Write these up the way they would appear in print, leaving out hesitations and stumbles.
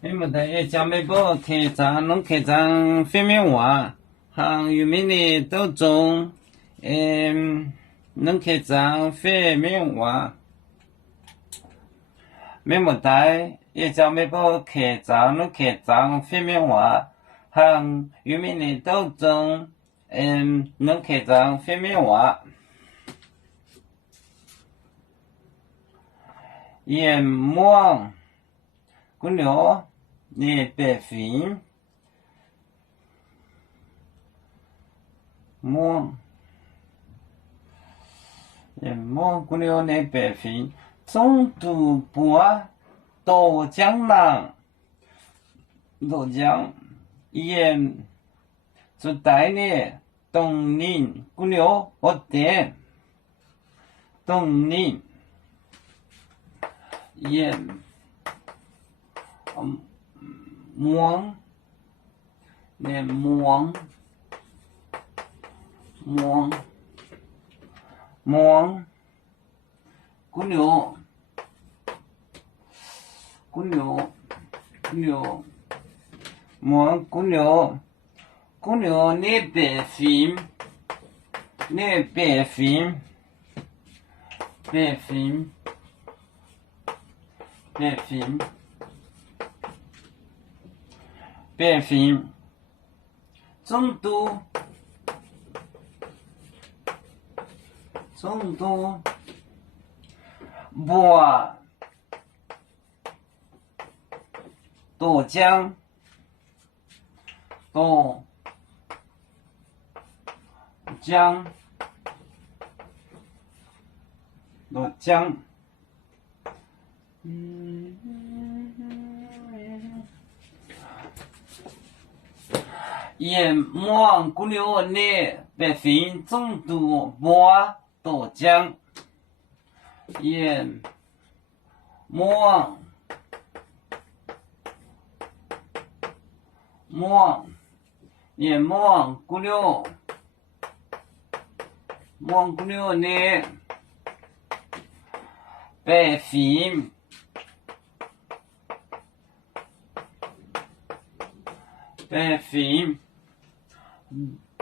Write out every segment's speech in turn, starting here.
你们的江北部客家农客家方面话，和有名的都中，农客家方面话，没么带，也江北部客家农客家方面话，和有名的都中，农客家方面话。眼望姑娘，你白fin望眼望姑娘你白fin，中途波到江南，到江眼就带你东宁姑娘我点东宁。眼望眼望姑娘望姑娘你白fin白fin中途波到江眼望姑娘你白fin中途波到江眼望姑娘你白fin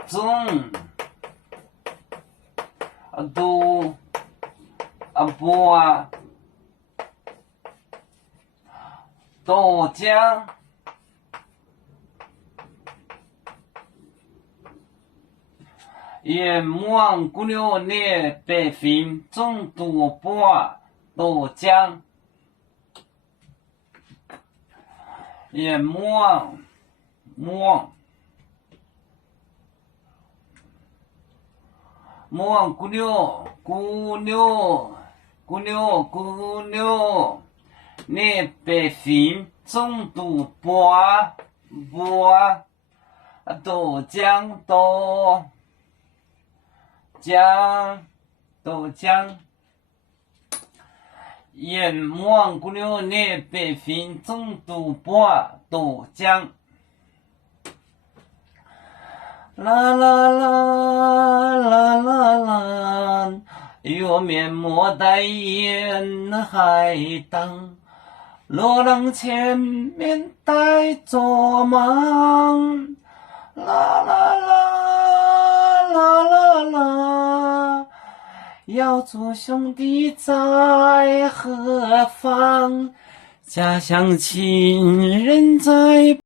中都波到江眼望姑娘你白fin中都波到江眼望姑娘你白fin中都波到江眼望姑娘你白fin中都波到江啦啦啦啦啦啦，月面莫待烟海灯，罗浪前面带着忙，啦啦啦啦啦啦，要做兄弟在何方？家乡亲人在。